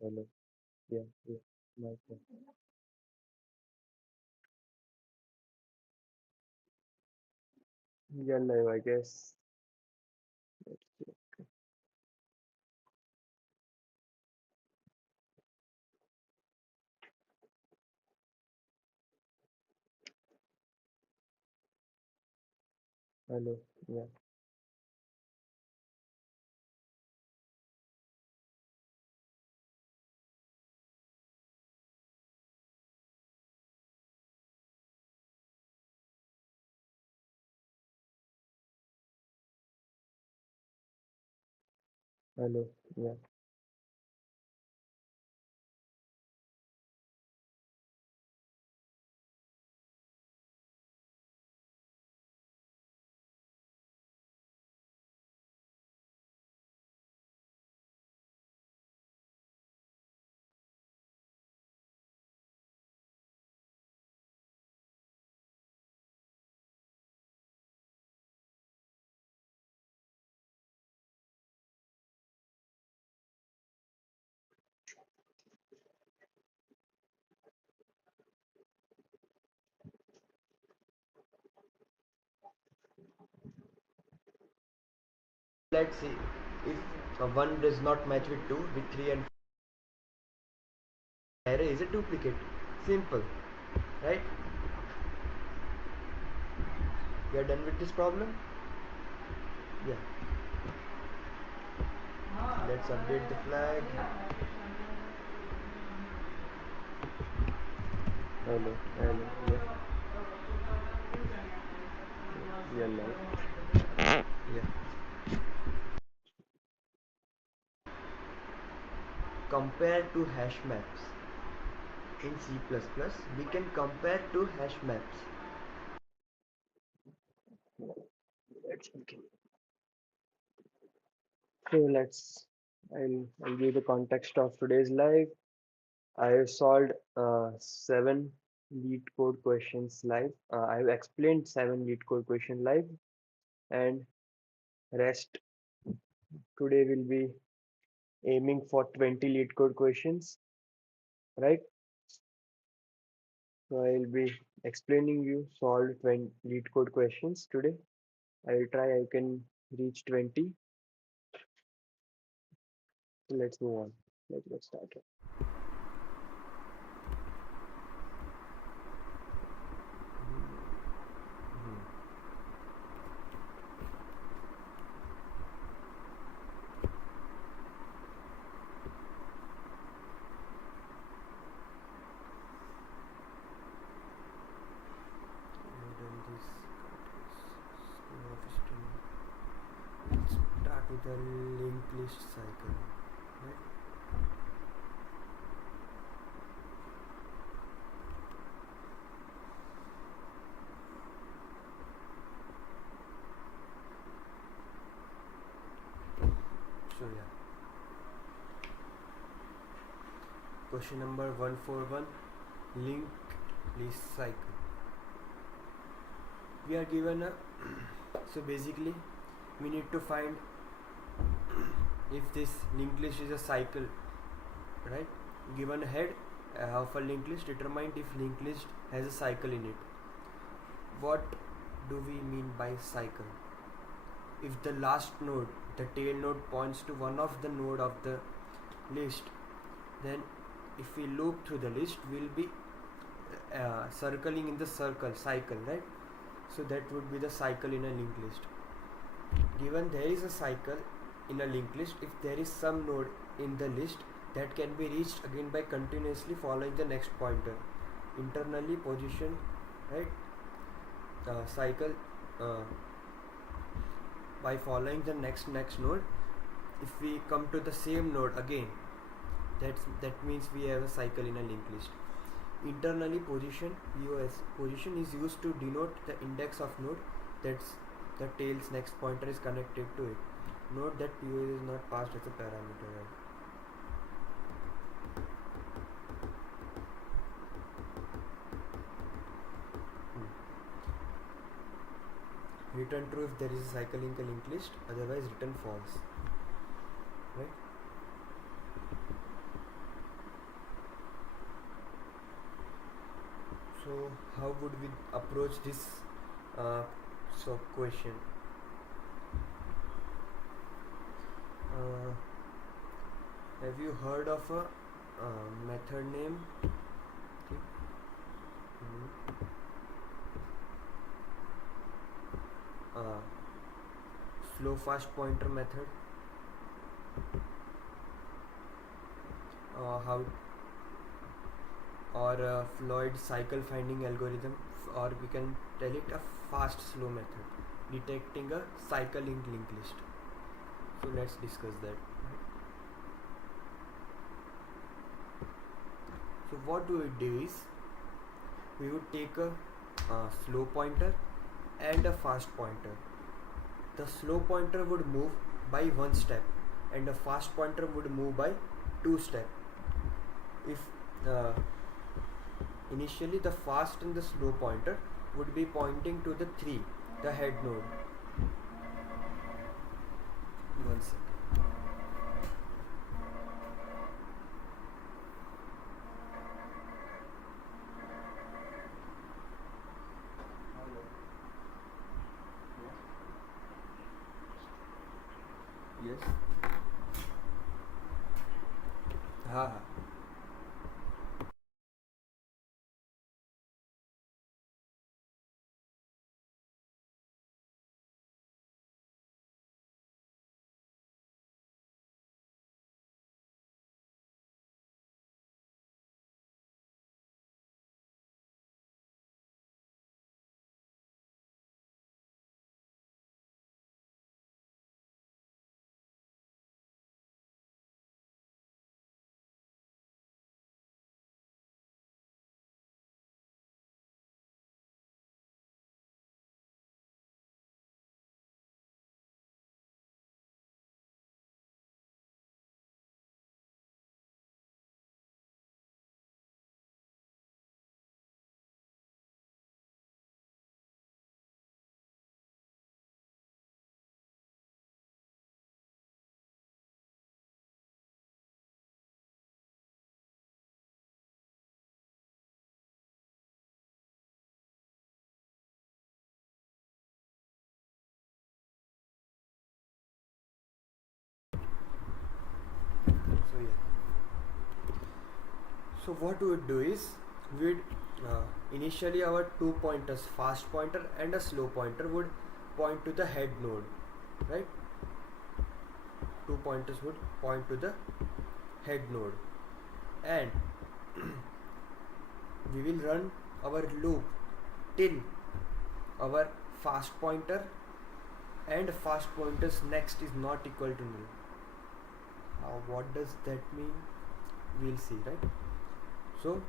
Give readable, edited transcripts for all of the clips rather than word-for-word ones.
hello. Yeah, yeah. My turn. Yeah, live, I guess. Let's see. Hello. Yeah, hello. Yeah, Let's see if 1 does not match with 2, with 3 and 4. Array is a duplicate. Simple, right? We are done with this problem. Yeah. Let's update the flag. hello. Yeah, yeah, live. Yeah. Compare to hash maps. In C++, we can compare two hash maps. Let's begin. So I'll give the context of today's live. I have solved seven lead code questions live. I've explained seven lead code question live, and rest today will be aiming for 20 lead code questions, right? So I'll be explaining you solved 20 lead code questions today. I'll try I can reach 20. So let's move on. Let's get started. Let's start with the linked list cycle. Right? So yeah. Question number 141, linked list cycle. We are given a so basically we need to find if this linked list is a cycle, right? Given a head of a linked list, determine if linked list has a cycle in it. What do we mean by cycle? If the last node, the tail node, points to one of the node of the list, then if we loop through the list, we'll be circling in the cycle, right? So that would be the cycle in a linked list. Given there is a cycle in a linked list, if there is some node in the list that can be reached again by continuously following the next pointer, internally position, right? Cycle uh, by following the next node. If we come to the same node again, that means we have a cycle in a linked list. Internally position is used to denote the index of node that's the tail's next pointer is connected to it. Note that POS is not passed as a parameter, right? Return true if there is a cycle in a linked list, otherwise return false, right? how would we approach this question? uh, have you heard of a method name? Okay. uh, Slow fast pointer method, how, or Floyd cycle finding algorithm, or we can tell it a fast slow method detecting a cycle in linked list. So let's discuss that. So what do we do is, we would take a slow pointer and a fast pointer. The slow pointer would move by one step and the fast pointer would move by two steps. If uh, initially the fast and the slow pointer would be pointing to the 3, the head node. One second. Yes. हाँ हाँ. So yeah. So what we would do is, we'd initially our two pointers, fast pointer and a slow pointer, would point to the head node, right? Two pointers would point to the head node, and we will run our loop till our fast pointer and fast pointer's next is not equal to null. What does that mean? We'll see, right? So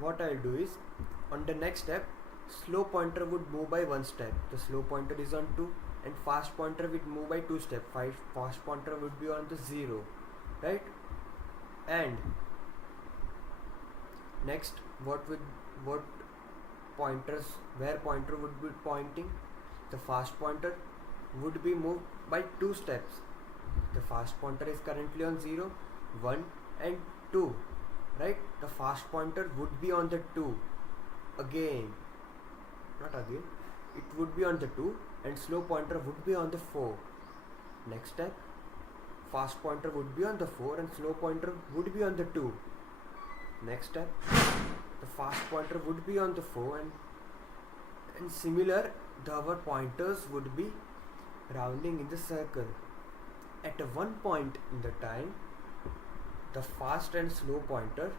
what I'll do is, on the next step, slow pointer would move by one step. The slow pointer is on 2 and fast pointer would move by two steps. Fast pointer would be on the 0, right? And next, what pointers, where pointer would be pointing, the fast pointer would be moved by two steps. The fast pointer is currently on 0, 1 and 2, right? The fast pointer would be on the 2 again, not again, it would be on the 2, and slow pointer would be on the 4. Next step, fast pointer would be on the 4 and slow pointer would be on the 2. Next step, the fast pointer would be on the 4, and similar, our pointers would be rounding in the circle. At one point in the time, the fast and slow pointer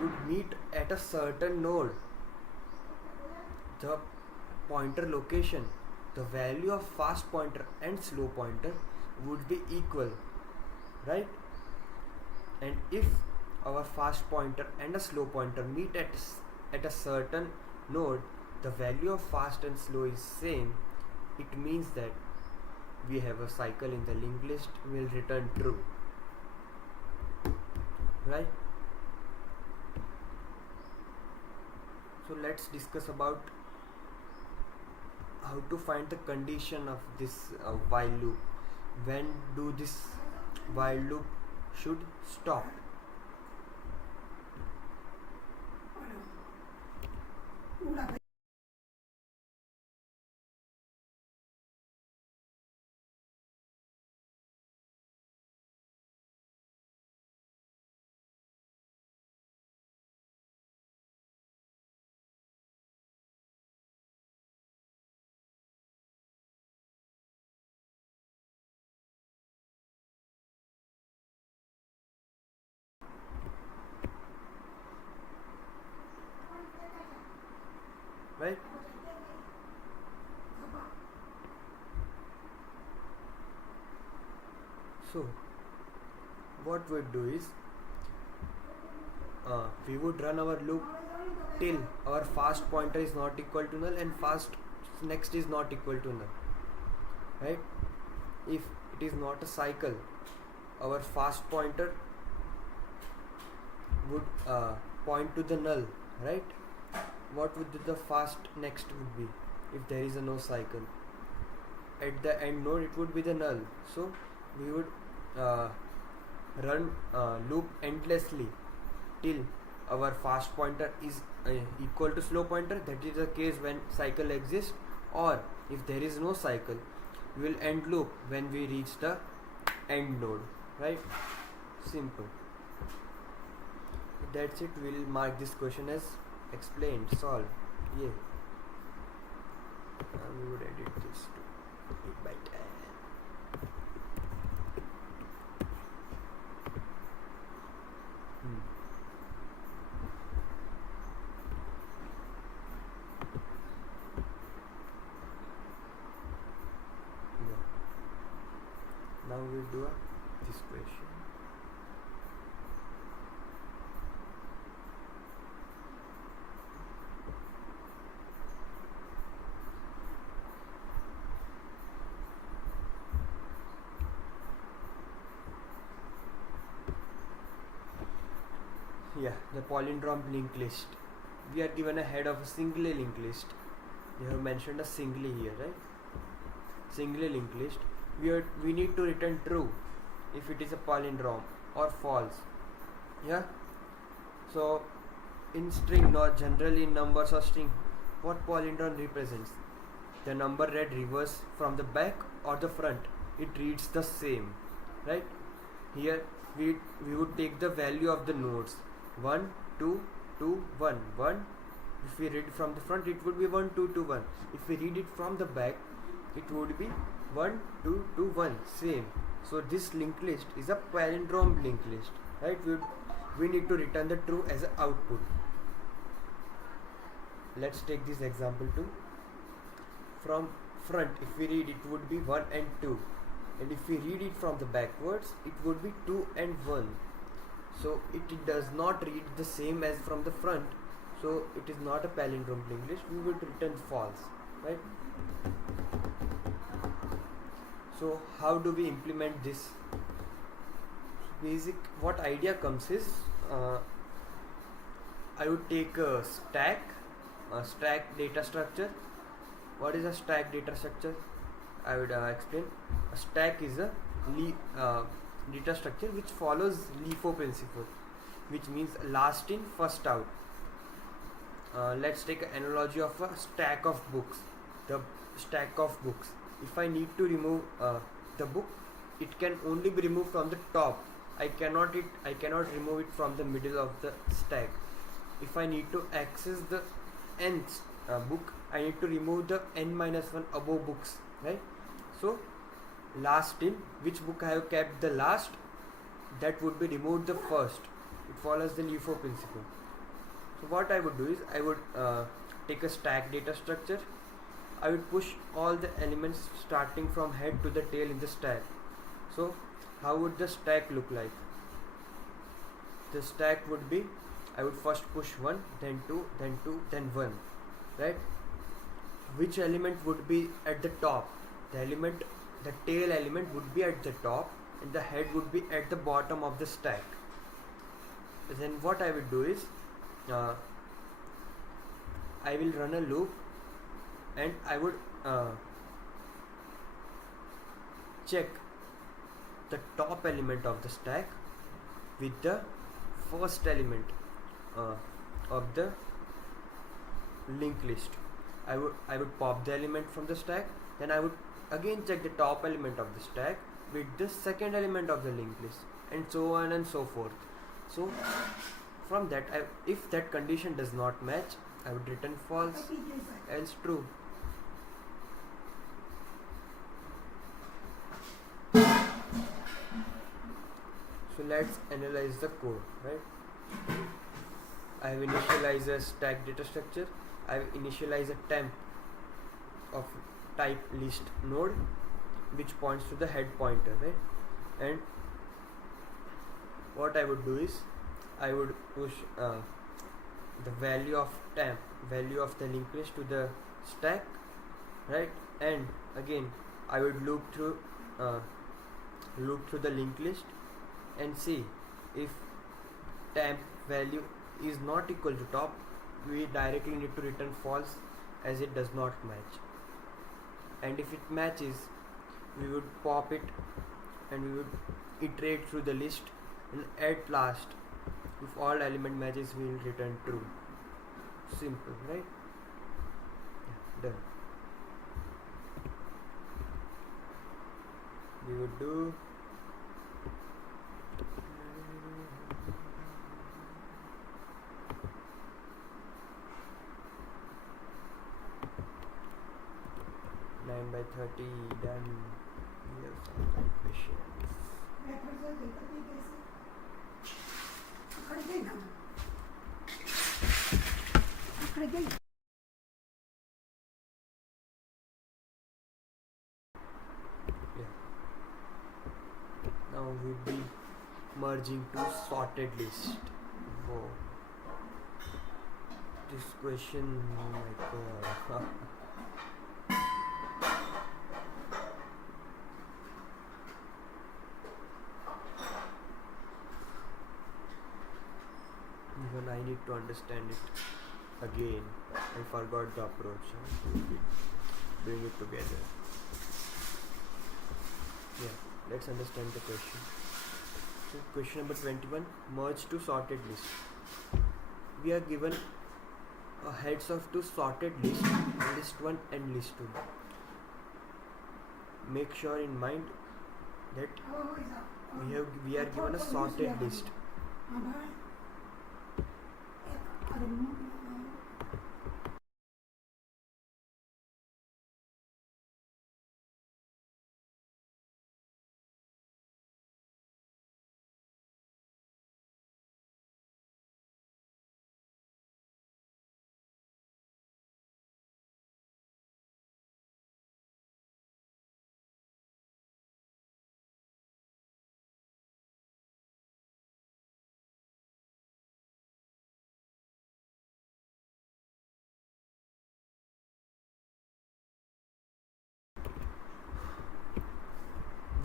would meet at a certain node. The pointer location, the value of fast pointer and slow pointer would be equal, right? And if our fast pointer and a slow pointer meet at a certain node, the value of fast and slow is same, it means that we have a cycle in the linked list will return true, right? So let's discuss about how to find the condition of this while loop. When do this while loop should stop? right? So what we do is we would run our loop till our fast pointer is not equal to null and fast next is not equal to null, right? If it is not a cycle, our fast pointer would point to the null, right? What would the fast next would be if there is a no cycle? At the end node it would be the null, so we would uh, run loop endlessly till our fast pointer is equal to slow pointer. That is the case when cycle exists, or if there is no cycle, we will end loop when we reach the end node, right? Simple. That's it. We'll mark this question as explained, solved. Yeah. We would edit this to 8 by 10. Yeah. Now we'll do this question. Yeah, the palindrome linked list. We are given a head of a singly linked list. We have mentioned a singly here, right? Singly linked list. We need to return true if it is a palindrome or false. Yeah. So in string, not generally in numbers or string, what palindrome represents? The number read reverse from the back or the front, it reads the same, right? Here we would take the value of the nodes 1 2 2 1 1. If we read from the front it would be 1 2 2 1. If we read it from the back it would be 1 2 2 1, same. So this linked list is a palindrome linked list, right? We need to return the true as an output. Let's take this example too. From front if we read it would be 1 and 2, and if we read it from the backwards it would be 2 and 1. So it does not read the same as from the front, so it is not a palindrome linked list. We would return false, right? So how do we implement this? Basic what idea comes is I would take a stack data structure. What is a stack data structure? I would explain. A stack is a data structure which follows LIFO principle, which means last in first out. Let's take an analogy of a stack of books. The stack of books, if I need to remove the book, it can only be removed from the top. I cannot remove it from the middle of the stack. If I need to access the nth book, I need to remove the n-1 above books, right? So last in, which book I have kept the last, that would be removed the first. It follows the LIFO principle. So what I would do is I would take a stack data structure. I would push all the elements starting from head to the tail in the stack. So how would the stack look like? The stack would be, I would first push 1, then 2, then 2, then 1, right? Which element would be at the top? The tail element would be at the top and the head would be at the bottom of the stack. Then what I will do is I will run a loop and I would check the top element of the stack with the first element of the linked list. I would pop the element from the stack, then I would again check the top element of the stack with the second element of the linked list, and so on and so forth. So from that, if that condition does not match, I would return false, else true. So let's analyze the code, right? I have initialized a stack data structure. I have initialized a temp of type list node, which points to the head pointer, right? And what I would do is I would push the value of temp, value of the linked list to the stack, right? And again I would uh, loop through the linked list and see if temp value is not equal to top, we directly need to return false as it does not match. And if it matches, we would pop it and we would iterate through the list, and at last if all element matches we will return true. Simple, right? Yeah, done. We would do 9/30 done. We have some time patience. Yeah. Now we'll be merging to sorted list. Whoa. This question, oh my god. Even I need to understand it again. I forgot the approach. We'll be doing it together. Yeah, let's understand the question. So question number 21, merge to sorted list. We are given a heads of two sorted list, list 1 and list 2. Make sure in mind that we are given a sorted list.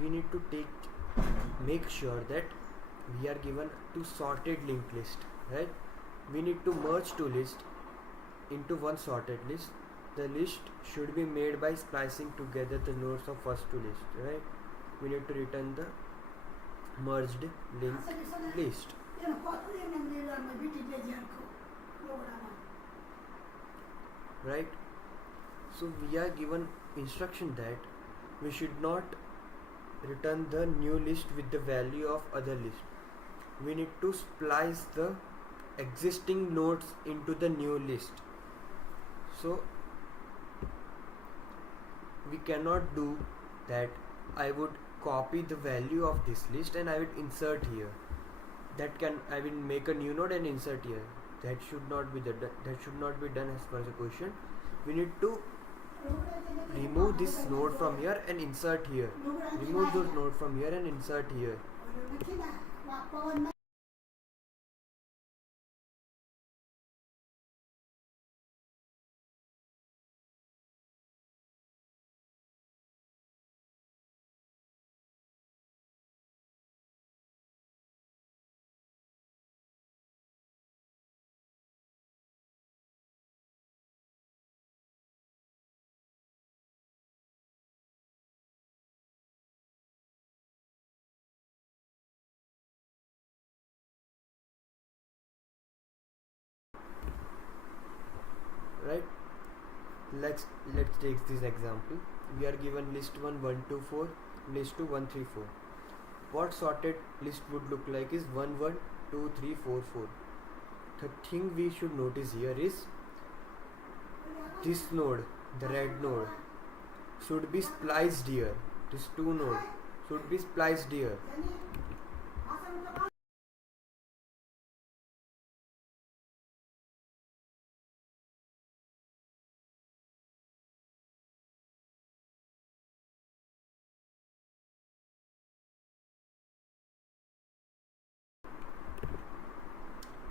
We need to make sure that we are given two sorted linked list, right? We need to merge two lists into one sorted list. The list should be made by splicing together the nodes of first two lists, right? We need to return the merged linked list, right? So we are given instruction that we should not return the new list with the value of other list. We need to splice the existing nodes into the new list. So we cannot do that. I would copy the value of this list and I would insert here. I will make a new node and insert here. That should not be done as per the question. We need to remove this node from here and insert here. Remove those node from here and insert here. let's take this example. We are given list 1 1 2 4, list 2 1 3 4. What sorted list would look like is 1 1 2 3 4 4. The thing we should notice here is this node, the red node, should be spliced here. These two nodes should be spliced here.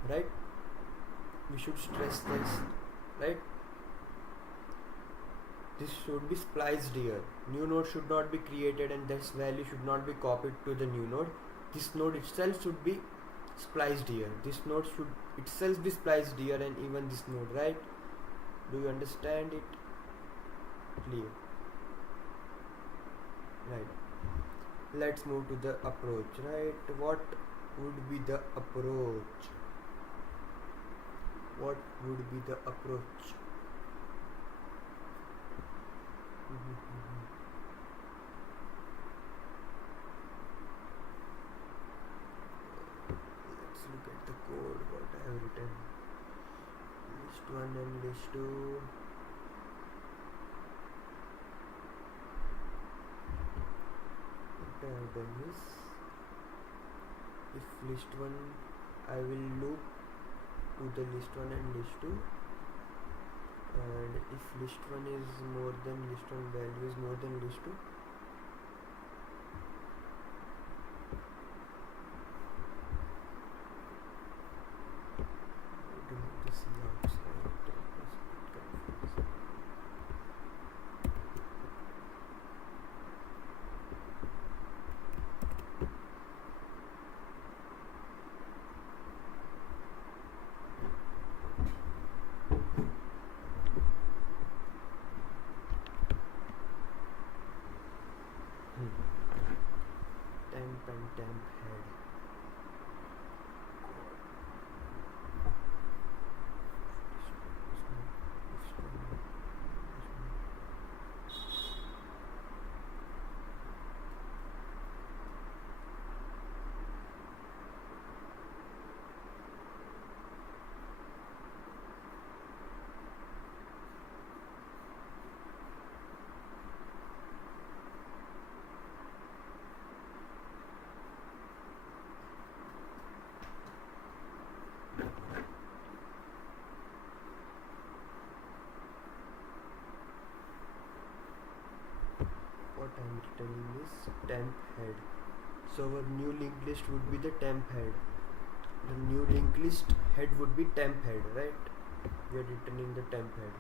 Right? We should stress this. Right? This should be spliced here. New node should not be created and this value should not be copied to the new node. This node itself should be spliced here. This node should itself be spliced here, and even this node, right? Do you understand it? Clear? Right. Let's move to the approach, right? What would be the approach? What would be the approach? Let's look at the code, what I have written. List 1 and list 2. What I have done is, if list 1, I will loop to the list 1 and list 2, and if list 1 is more than list 1 value is more than list 2, I do need to see outside, it was a bit confusing. Temp and temp head. What I am telling is temp head. So our new linked list would be the temp head. The new linked list head would be temp head, right? We are returning the temp head.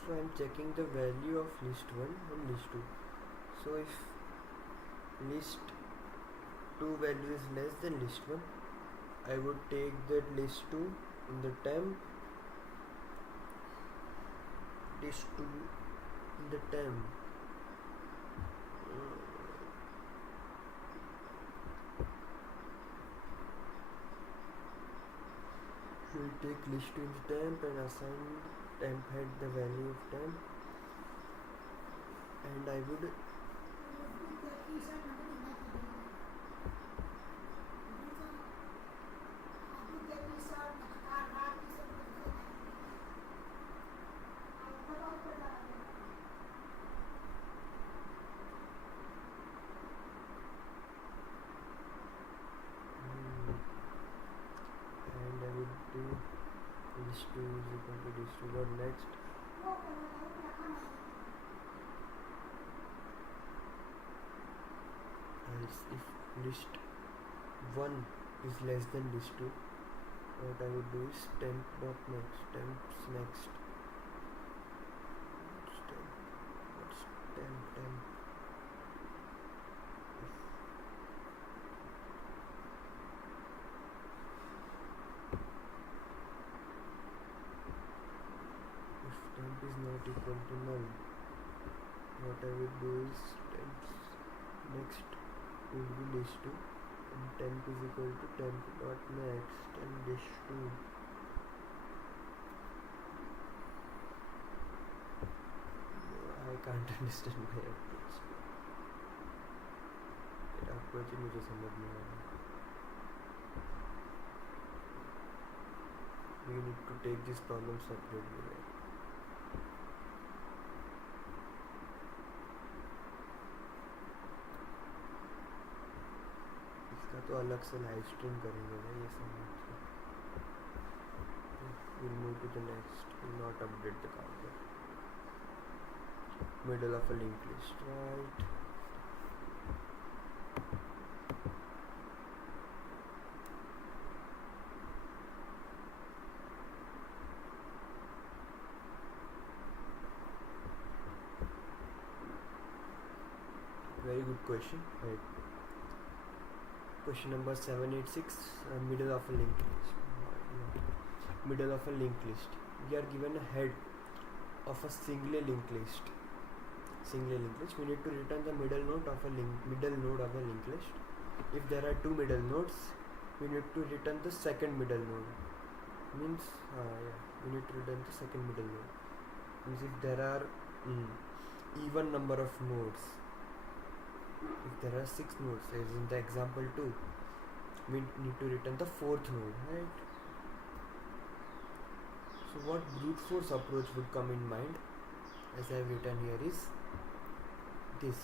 So I am checking the value of list 1 and list 2. So if list 2 value is less than list 1, I would take that list 2 in the temp, list 2 in the temp. We'll take list 2 in the temp and assign temp head the value of temp, and I would do list 2 is equal to list 2. What next? Else if list 1 is less than list 2, what I would do is temp dot next, temps next. What's temp? If temp is not equal to null, what I would do is temps next will be list 2, temp is equal to temp dot next and dish 2. I can't understand my approach. मेरा approach ही मुझे समझ नहीं आ रहा. We need to take this problem separately. Right? इसका तो अलग से live stream करेंगे ना ये सब. We'll move to the next. We'll not update the counter. Middle of a linked list, right? Very good question. Right. Question number 786. Middle of a linked list. Middle of a linked list. We are given a head of a single linked list. Single linked list. We need to return the middle node of a linked list. If there are two middle nodes, we need to return the second middle node. Means we need to return the second middle node. Means if there are even number of nodes. If there are 6 nodes, as in the example 2, we need to return the fourth node, right? So what brute force approach would come in mind, as I have written here, is this.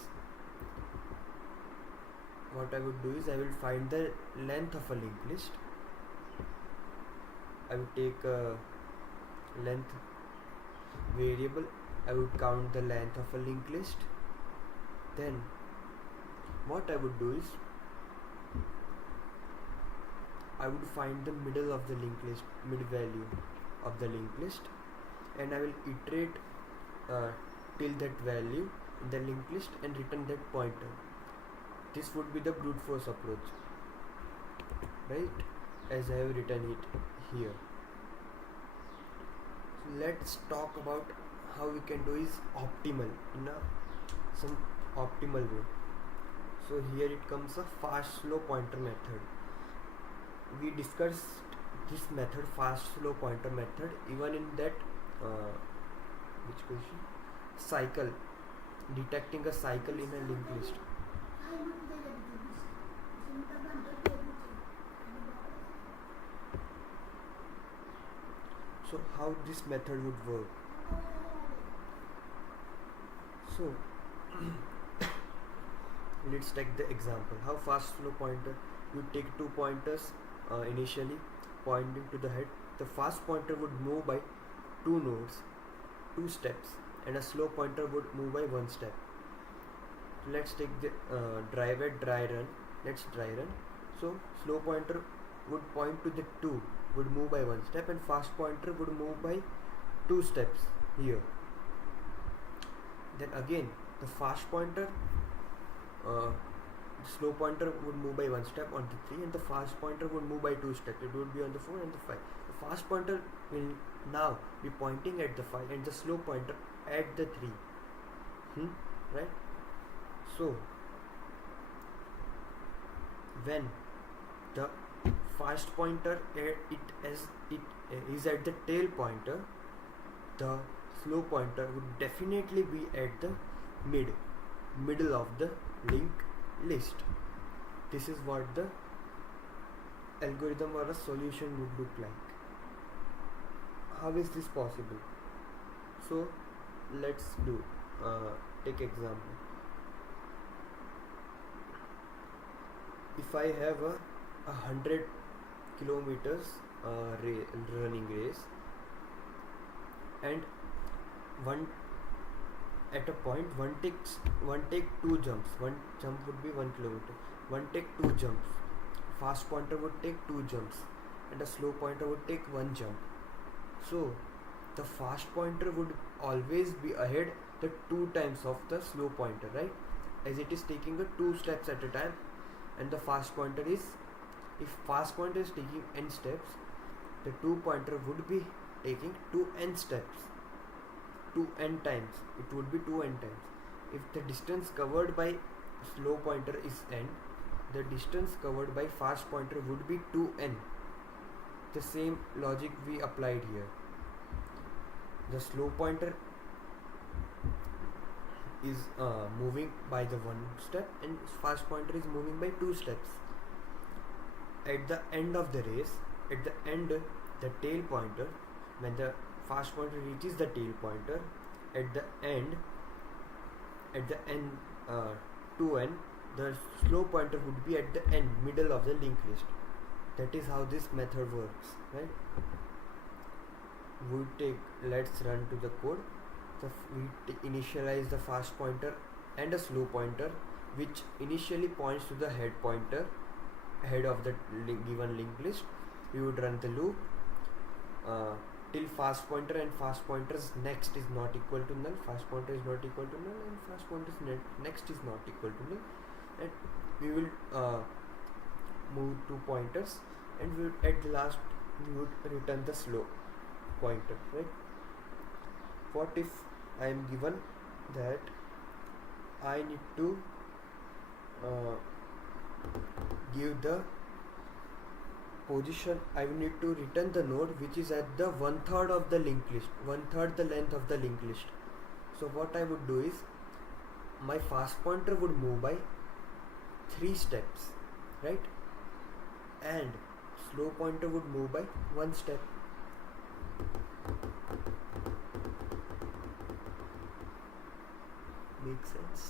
What I would do is I will find the length of a linked list. I would take a length variable. I would count the length of a linked list. Then what I would do is I would find the middle of the linked list, mid value of the linked list, and I will iterate till that value in the linked list and return that pointer. This would be the brute force approach, right? As I have written it here. So let's talk about how we can do is optimal in some optimal way. So here it comes a fast slow pointer method. We discussed this method, fast slow pointer method, even in that which question? Cycle, detecting a cycle in a linked list. So how this method would work? So let's take the example. How fast slow pointer? You take two pointers initially pointing to the head. The fast pointer would move by two nodes, two steps, and a slow pointer would move by one step. Let's take the dry run. Let's dry run. So slow pointer would point to the 2, would move by one step, and fast pointer would move by two steps here. Then again the fast pointer, slow pointer would move by one step on the 3, and the fast pointer would move by two steps. It would be on the 4 and the 5. The fast pointer will now be pointing at the 5 and the slow pointer at the 3. Right? So when the fast pointer is at the tail pointer, the slow pointer would definitely be at the middle of the linked list. This is what the algorithm or a solution would look like. How is this possible? So let's do take example. If I have a 100 kilometers running race, and one at a point one take two jumps. One jump would be 1 kilometer. One take two jumps. Fast pointer would take two jumps, and a slow pointer would take one jump. So the fast pointer would always be ahead the 2 times of the slow pointer, right? As it is taking a 2 steps at a time, and the fast pointer is, if fast pointer is taking n steps, the 2 pointer would be taking 2n steps, 2n times. It would be 2n times. If the distance covered by slow pointer is n, the distance covered by fast pointer would be 2n. The same logic we applied here. The slow pointer is moving by the one step and fast pointer is moving by two steps. At the end of the race, at the end, the tail pointer, when the fast pointer reaches the tail pointer, at the end, uh, 2n, the slow pointer would be at the end, middle of the linked list. That is how this method works, right? Let's run to the code. Initialize the fast pointer and a slow pointer, which initially points to the head pointer, head of the given linked list. We would run the loop till fast pointer and fast pointer's next is not equal to null, fast pointer is not equal to null, and fast pointer's next is not equal to null. And we will move two pointers, and we would, at the last we would return the slow pointer, right? What if I am given that I need to give the position, I will need to return the node which is at the 1/3 of the linked list, 1/3 the length of the linked list. So what I would do is, my fast pointer would move by 3 steps, right? And slow pointer would move by 1 step. Make sense?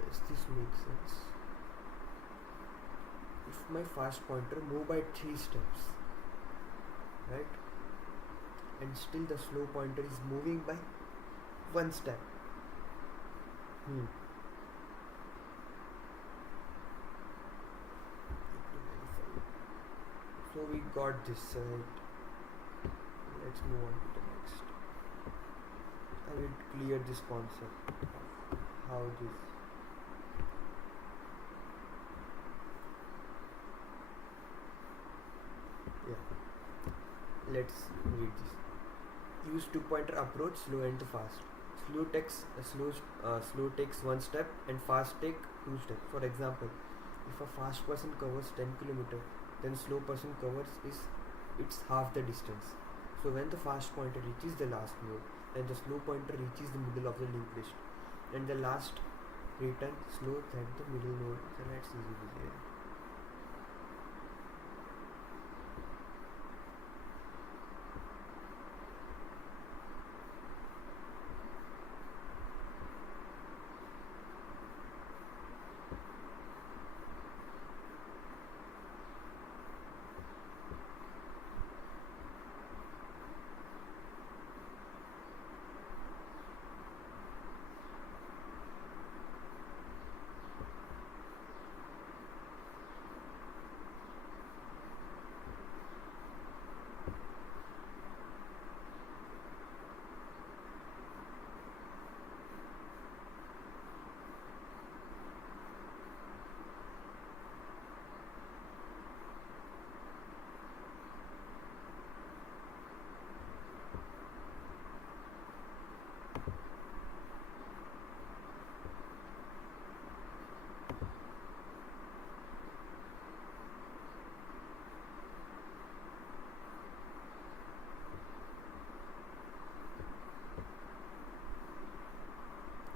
Does this make sense? If my fast pointer move by 3 steps, right, and still the slow pointer is moving by 1 step, so we got this right. Let's move on to the next. I will clear this concept of how this. Let's read this. Use two pointer approach, slow and fast. Slow takes 1 step and fast take 2 steps. For example, if a fast person covers 10 km, then slow person covers it's half the distance. So when the fast pointer reaches the last node, then the slow pointer reaches the middle of the linked list, and the last return slow at the middle node. So that's easy to say.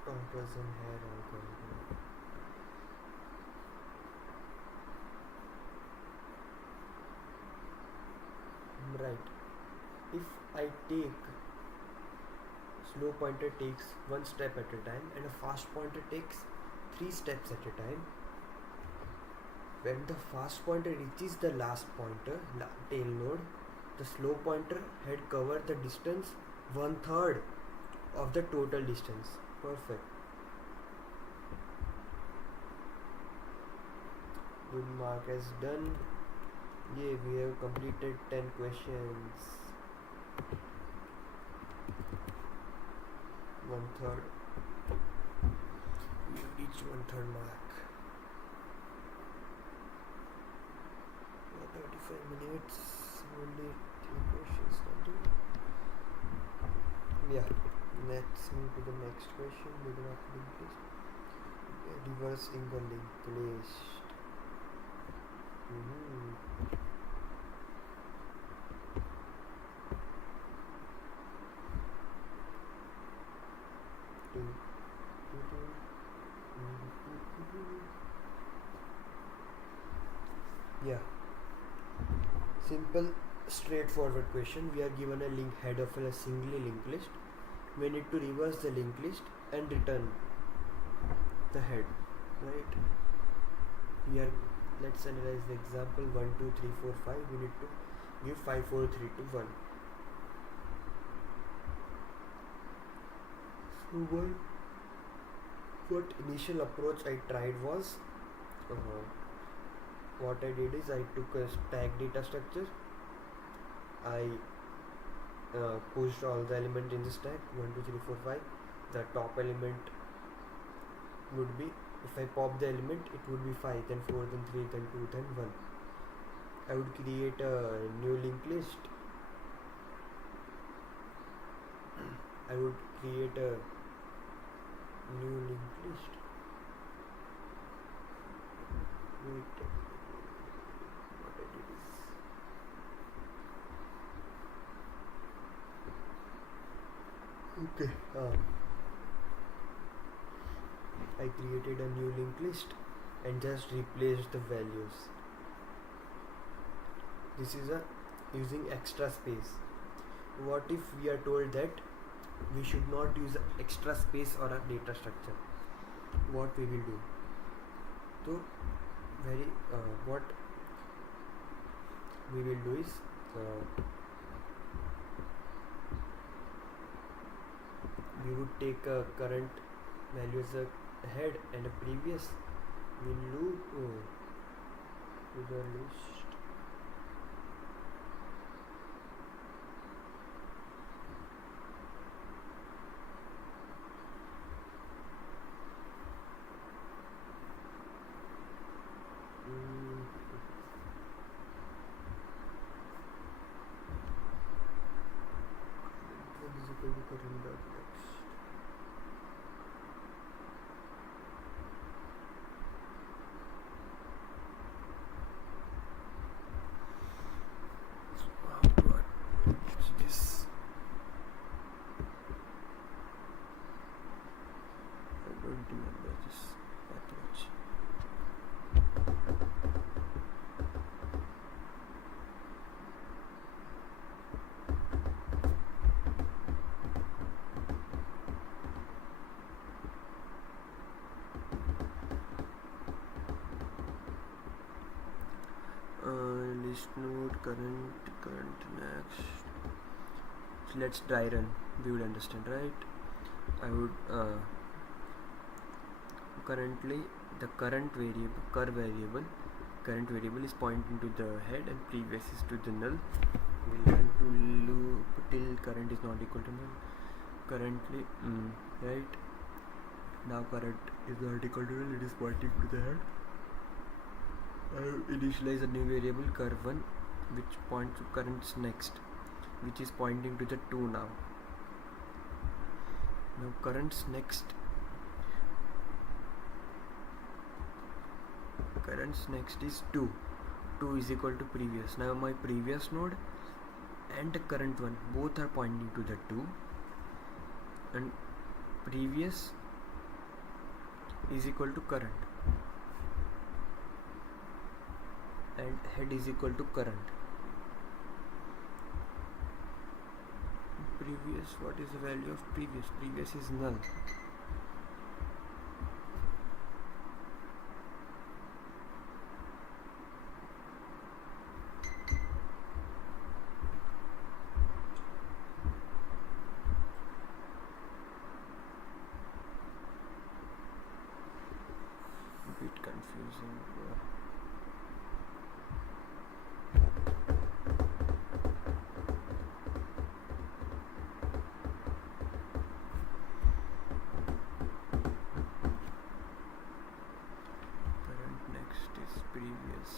Conversion hair algorithm. Right. If I take slow pointer takes 1 step at a time and a fast pointer takes 3 steps at a time, when the fast pointer reaches the last pointer, tail node, the slow pointer had covered the distance 1/3 of the total distance. Perfect. Good, mark as done. Yeah, we have completed 10 questions. 1/3. We have reached 1/3 mark. 35 minutes. Only 3 questions to do. Yeah. Let's move to the next question. Middle of linked list. Reversing the linked list. Mhm. Yeah, simple, straightforward question. We are given a link head of a singly linked list. We need to reverse the linked list and return the head, right? Here, let's analyze the example 1, 2, 3, 4, 5. We need to give 5, 4, 3, 2, 1. So, what initial approach I tried was, uh, what I did is I took a stack data structure. I pushed all the elements in the stack 1, 2, 3, 4, 5. The top element would be, if I pop the element, it would be 5, then 4, then 3, then 2, then 1. I would create a new linked list. I would create a new linked list. Wait, what I did is, okay, I created a new linked list and just replaced the values. This is a using extra space. What if we are told that we should not use extra space or a data structure? What we will do? So what we will do is, we would take a current value as a head and a previous. We'll loop to the list. What is equal to current dot next? What is this? I don't remember this that much. List node, current next. So let's dry run. We would understand, right? I would currently the current variable is pointing to the head and previous is to the null. We'll run to loop till current is not equal to null. Currently, right now current is not equal to null. It is pointing to the head. I initialize a new variable curve1 which points to current's next, which is pointing to the 2 now. Now current's next is 2. 2 is equal to previous. Now my previous node and the current one both are pointing to the 2, and previous is equal to current and head is equal to current. Previous, what is the value of previous? Previous is null. A bit confusing. Current next is previous.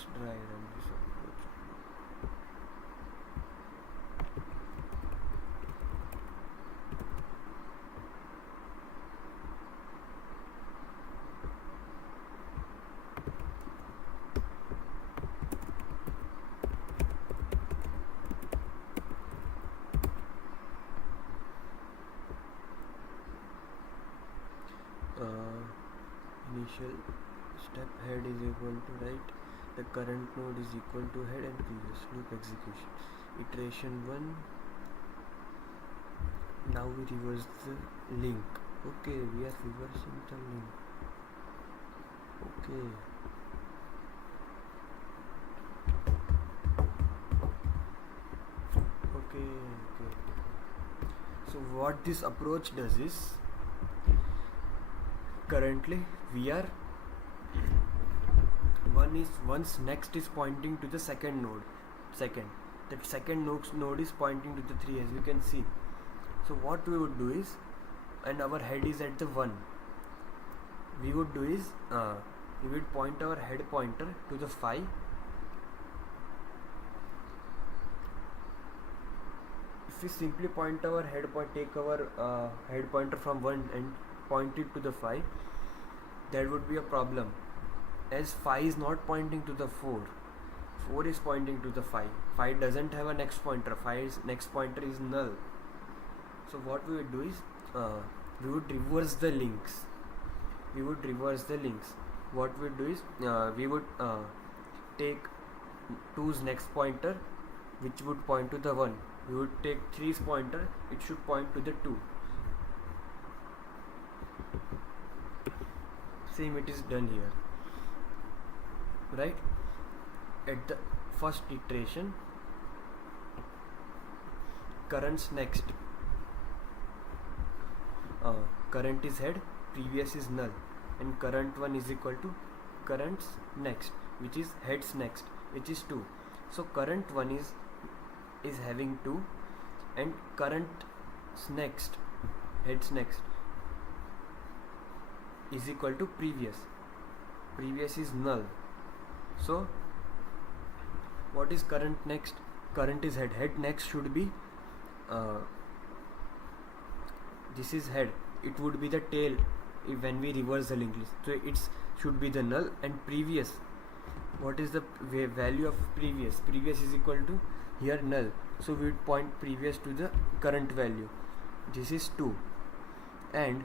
Let's try run this approach. Initial step head is equal to right, the current node is equal to head and previous loop execution. Iteration 1. Now we reverse the link. Okay, we are reversing the link. Okay. Okay. So what this approach does is, currently we are once next is pointing to the second node, that second node is pointing to the 3, as we can see. So what we would do is, and our head is at the 1, we would do is we would point our head pointer to the 5. If we simply point our take our head pointer from 1 and point it to the 5, that would be a problem, as 5 is not pointing to the 4 is pointing to the 5 doesn't have a next pointer, 5's next pointer is null. So what we would do is, we would reverse the links. What we would do is, we would take 2's next pointer, which would point to the 1. We would take 3's pointer, it should point to the 2. Same it is done here, right? At the first iteration, currents next, current is head, previous is null, and current 1 is equal to currents next, which is heads next, which is 2. So current 1 is having 2, and current's next, heads next, is equal to previous is null. So what is current next? Current is head next should be, this is head, it would be the tail when we reverse the linked list. So it should be the null, and previous, what is the value of previous is equal to here null, so we would point previous to the current value, this is 2, and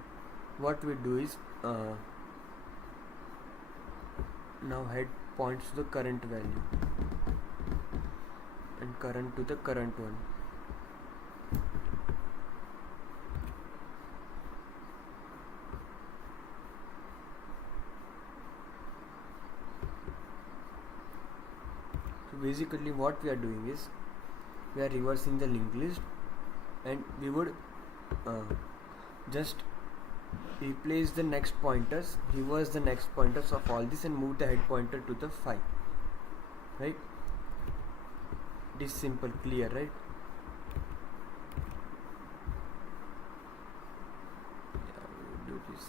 what we do is, now head points to the current value and current to the current one. So basically what we are doing is, we are reversing the linked list, and we would just replace the next pointers, reverse the next pointers of all this, and move the head pointer to the 5, right? It is simple, clear, right? Yeah, we will do this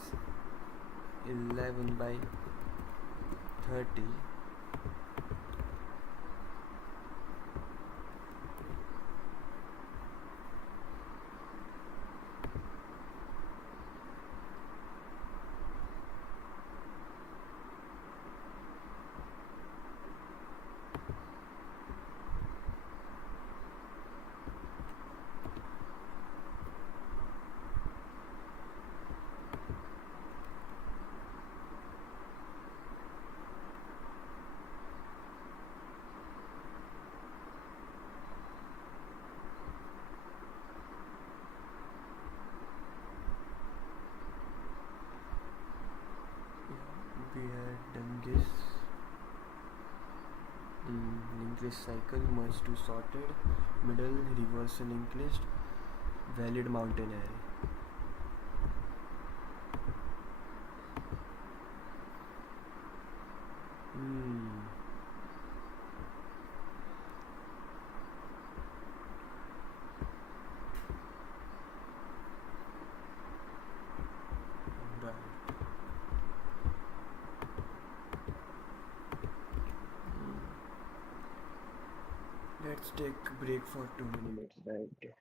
11 by 30. We had done this linked list cycle, merge to sorted, middle, reverse linked list, valid mountain array. Right. take break for 2 minutes. Right.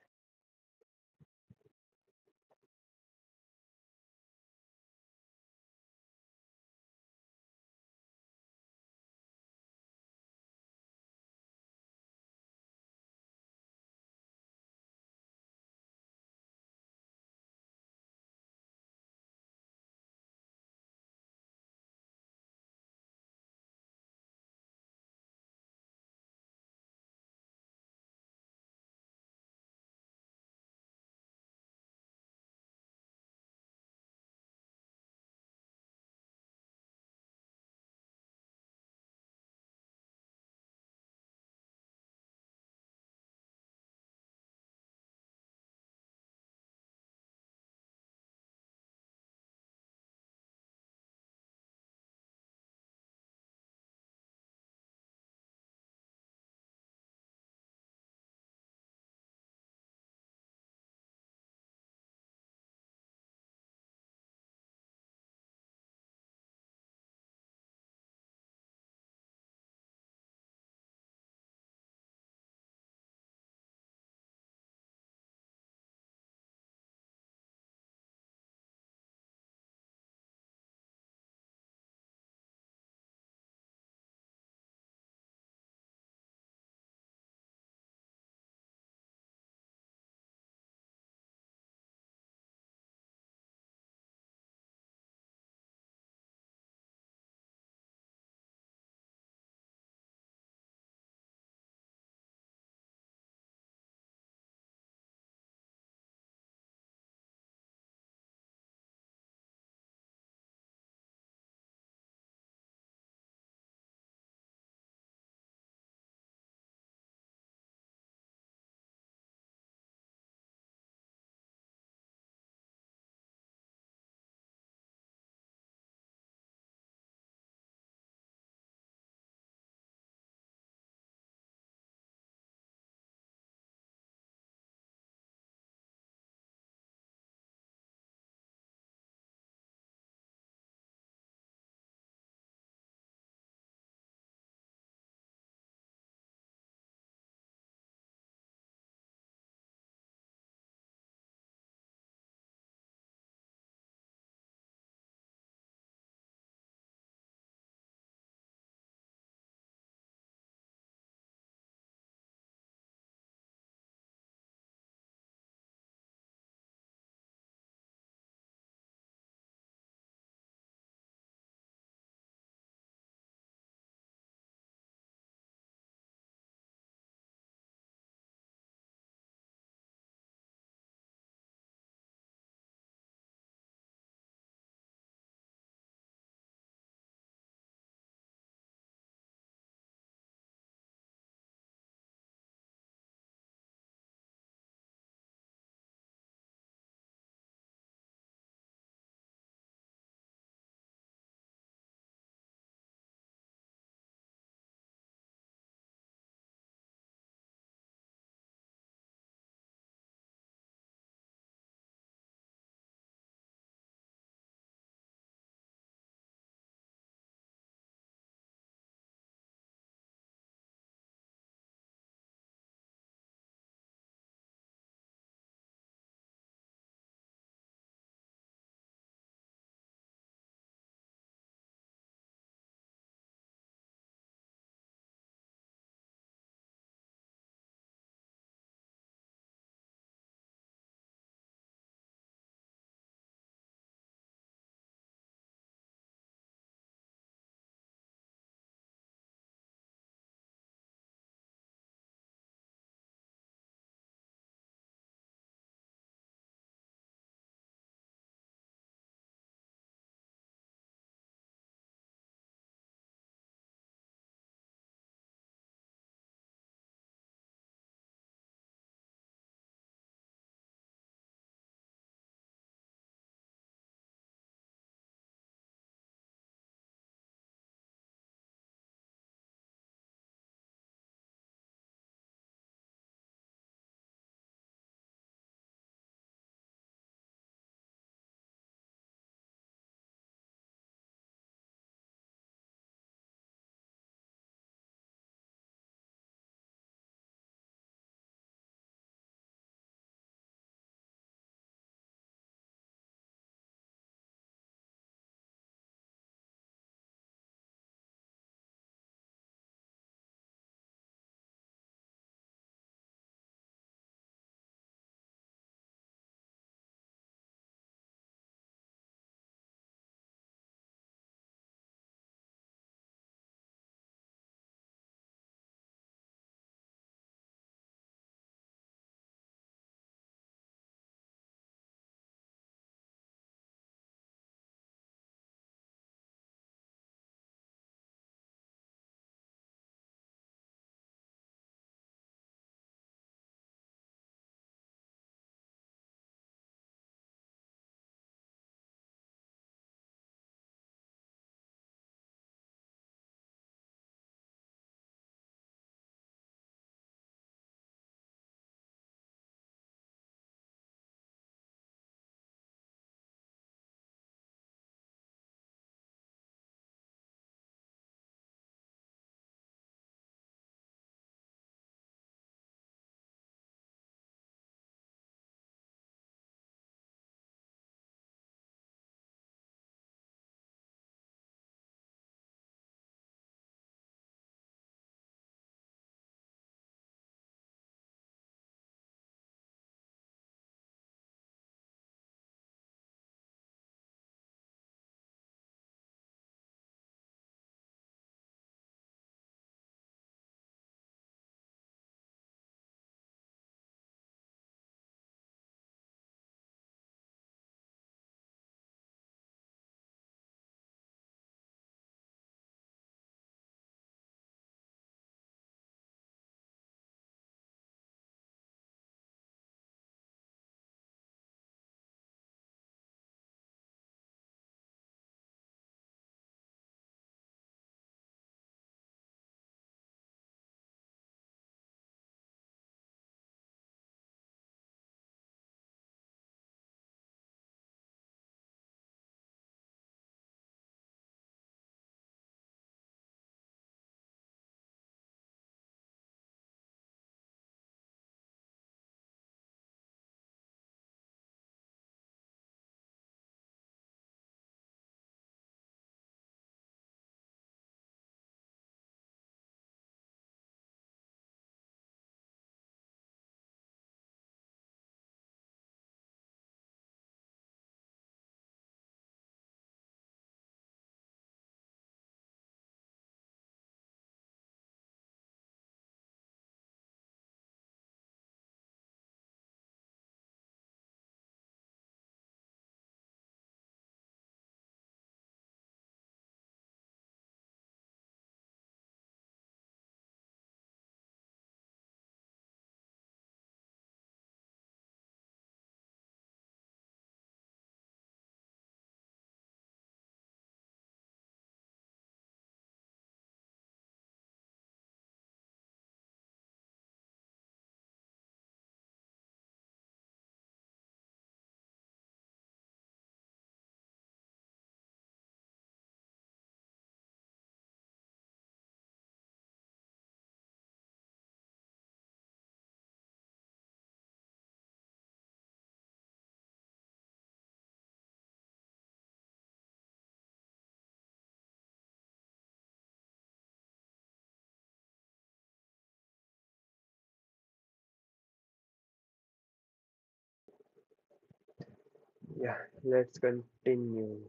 Yeah, let's continue.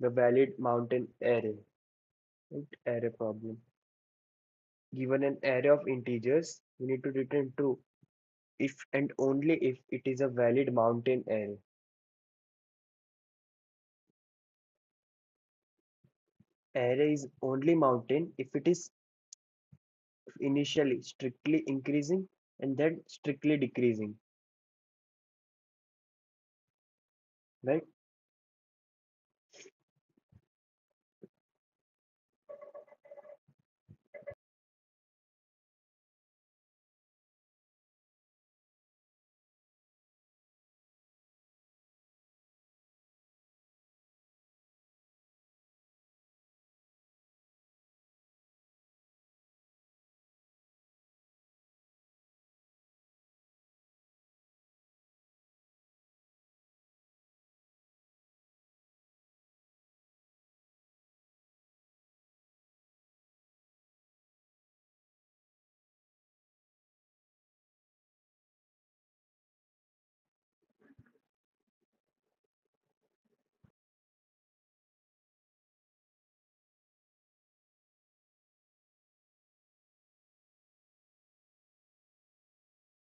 The valid mountain array. Right? Array problem. Given an array of integers, we need to return true if and only if it is a valid mountain array. Array is only mountain if it is initially strictly increasing and then strictly decreasing, right?